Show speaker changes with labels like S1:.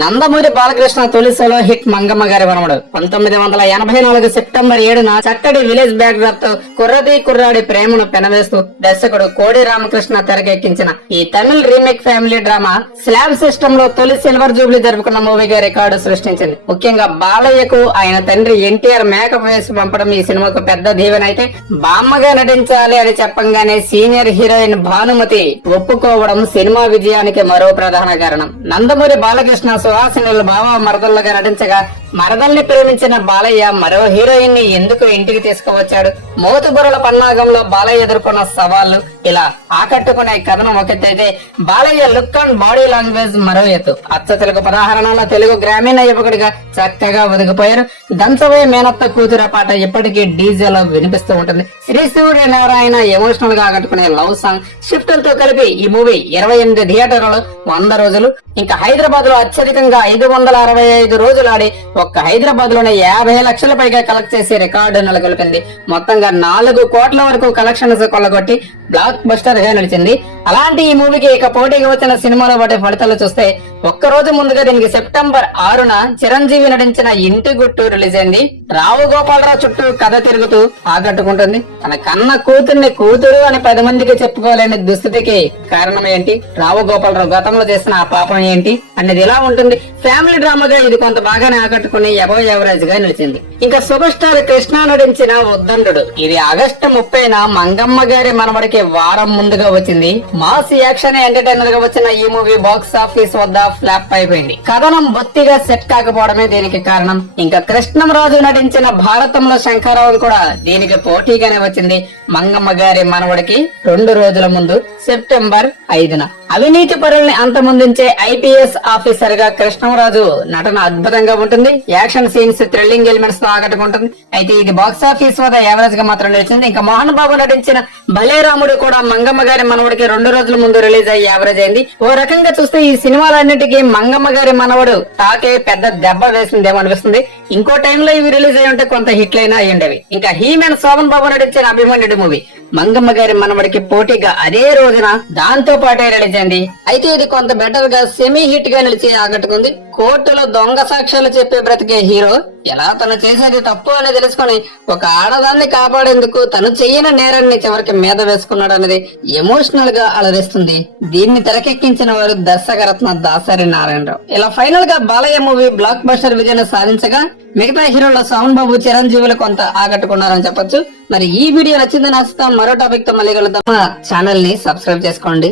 S1: నందమూరి బాలకృష్ణ తొలిసలో హిట్ మంగమ్మ గారి వనముడు. పంతొమ్మిది వందల ఎనభై నాలుగు సెప్టెంబర్ ఏడున చక్కటి విలేజ్ బ్యాక్ డ్రాప్తో కుర్రది కుర్రాడి ప్రేమను పెనవేస్తూ దర్శకుడు కోడి రామకృష్ణ తెరకెక్కించిన ఈ Tamil remake family drama slab సిస్టమ్లో తొలి సిల్వర్ జూబ్లీ జరుపుకున్న మూవీగా రికార్డు సృష్టించింది. ముఖ్యంగా బాలయ్యకు ఆయన తండ్రి ఎన్టీఆర్ మేకప్ వేసి పంపడం ఈ సినిమాకు పెద్ద దీవెన అయితే బామ్మగా నటించాలి అని చెప్పంగానే సీనియర్ హీరోయిన్ భానుమతి ఒప్పుకోవడం సినిమా విజయానికి మరో ప్రధాన కారణం. నందమూరి బాలకృష్ణ సుహాసినుల బావ మరదల్లగా నటించగా మరదల్ని ప్రేమించిన బాలయ్య మరో హీరోయిన్ని ఎందుకు ఇంటికి తీసుకువచ్చాడు? మోతుబుర్రల పన్నాగంలో బాలయ్య ఎదుర్కొన్న సవాళ్ళు ఇలా ఆకట్టుకునే కథనం ఒకటైతే Balayya look and body language మరో ఎత్తు. అచ్చ తెలుగు పదాహరణలో తెలుగు గ్రామీణ యువకుడిగా చక్కగా ఒదిగిపోయారు. దంచబోయే మేనత్త కూతుర పాట ఇప్పటికీ డీజే లో వినిపిస్తూ ఉంటుంది. శ్రీ సూర్య నారాయణ ఎమోషనల్గా ఆకట్టుకునే లవ్ సాంగ్ షిఫ్టులతో కలిపి ఈ మూవీ ఇరవై ఎనిమిది థియేటర్లలో వంద రోజులు. ఇంకా హైదరాబాద్లో అత్యధికంగా ఐదు వందల అరవై ఐదు రోజులు ఆడి ఒక్క హైదరాబాద్లోనే యాభై లక్షల పైగా కలెక్ట్ చేసే రికార్డు నెలకొల్పింది. మొత్తంగా నాలుగు కోట్ల వరకు కలెక్షన్స్ కొల్లగొట్టి బ్లాక్ బస్టర్గా నిలిచింది. అలాంటి ఈ మూవీకి ఇక పోటీగా వచ్చిన సినిమాలో వాటి ఫలితాలు చూస్తే ఒక్క రోజు ముందుగా దీనికి సెప్టెంబర్ ఆరున చిరంజీవి నటించిన ఇంటి గుట్టు రిలీజ్ అయింది. రావు గోపాలరావు చుట్టూ కథ తిరుగుతూ ఆకట్టుకుంటుంది. తన కన్న కూతుర్ని కూతురు అని పది మందికి చెప్పుకోలేని దుస్థితికి కారణం ఏంటి? రావు గోపాలరావు గతంలో చేసిన ఆ పాపం ఏంటి? అనేది ఎలా ఉంటుంది. ఫ్యామిలీ డ్రామాగా ఇది కొంత బాగానే ఆకట్టుకుని ఎబో యవరాజ్గా నిలిచింది. ఇంకా సూపర్ స్టార్ కృష్ణ నటించిన ఉద్దండు ఇది ఆగస్టు ముప్పైన మంగమ్మ గారి మనవడికి వారం ముందుగా వచ్చింది. మాస్ యాక్షన్ ఎంటర్టైనర్గా వచ్చిన ఈ మూవీ బాక్స్ ఆఫీస్ వద్ద ఫ్లాప్ అయిపోయింది. కథనం బొత్తిగా సెట్ కాకపోవడమే దీనికి కారణం. ఇంకా కృష్ణంరాజు నటించిన భారతంలో శంకరావు కూడా దీనికి పోటీగానే వచ్చింది. మంగమ్మ గారి మనవడికి రెండు రోజుల ముందు సెప్టెంబర్ ఐదున. అవినీతి పరుల్ని అంతమొందించే ఐపీఎస్ ఆఫీసర్గా కృష్ణరాజు నటన అద్భుతంగా ఉంటుంది. యాక్షన్ సీన్స్ థ్రిల్లింగ్ ఎలిమెంట్స్తో ఆకట్టుకుంటుంది. అయితే ఇది బాక్స్ ఆఫీస్ వద్ద యావరేజ్గా మాత్రం నిలిచింది. ఇంకా మోహన్ బాబు నటించిన బలేరాముడు కూడా మంగమ్మ గారి మనవడికి రెండు రోజుల ముందు రిలీజ్ అయ్యి యావరేజ్ అయింది. ఓ రకంగా చూస్తే ఈ సినిమాలన్నిటికీ మంగమ్మ గారి మనవడు తాకే పెద్ద దెబ్బ వేసిందేమో అనిపిస్తుంది. ఇంకో టైంలో ఇవి రిలీజ్ అయ్యి ఉంటే కొంత హిట్లైనా అయ్యుండేవి. ఇంకా హీమెన్ శోభన్ బాబు నటించిన అభిమన్యుడి మూవీ. మంగమ్మ గారి మనవడికి పోటీగా అదే రోజున దాంతో పాటే నడిచింది అయితే ఇది కొంత బెటర్గా సెమీ హిట్గా నిలిచి ఆకట్టుకుంది కోర్టులో దొంగ సాక్ష్యాలు చెప్పే బ్రతికే హీరో ఎలా తను చేసేది తప్పు అని తెలుసుకొని ఒక ఆడదాన్ని కాపాడేందుకు తను చెయ్యని నేరాన్ని చివరికి మీద వేసుకున్నాడు అనేది ఎమోషనల్గా అలరిస్తుంది. దీన్ని తెరకెక్కించిన వారు దర్శకరత్న దాసరి నారాయణరావు. ఇలా ఫైనల్గా బాలయ్య మూవీ బ్లాక్ బస్టర్ విజయాన్ని సాధించగా మిగతా హీరోల సౌండ్ బాబు చిరంజీవులు కొంత ఆకట్టుకున్నారని చెప్పొచ్చు. మరి ఈ వీడియో నచ్చిందని ఆశిస్తాం. మరో టాపిక్తో మళ్ళీ కలుద్దాం. మా ఛానల్ని సబ్స్క్రైబ్ చేసుకోండి.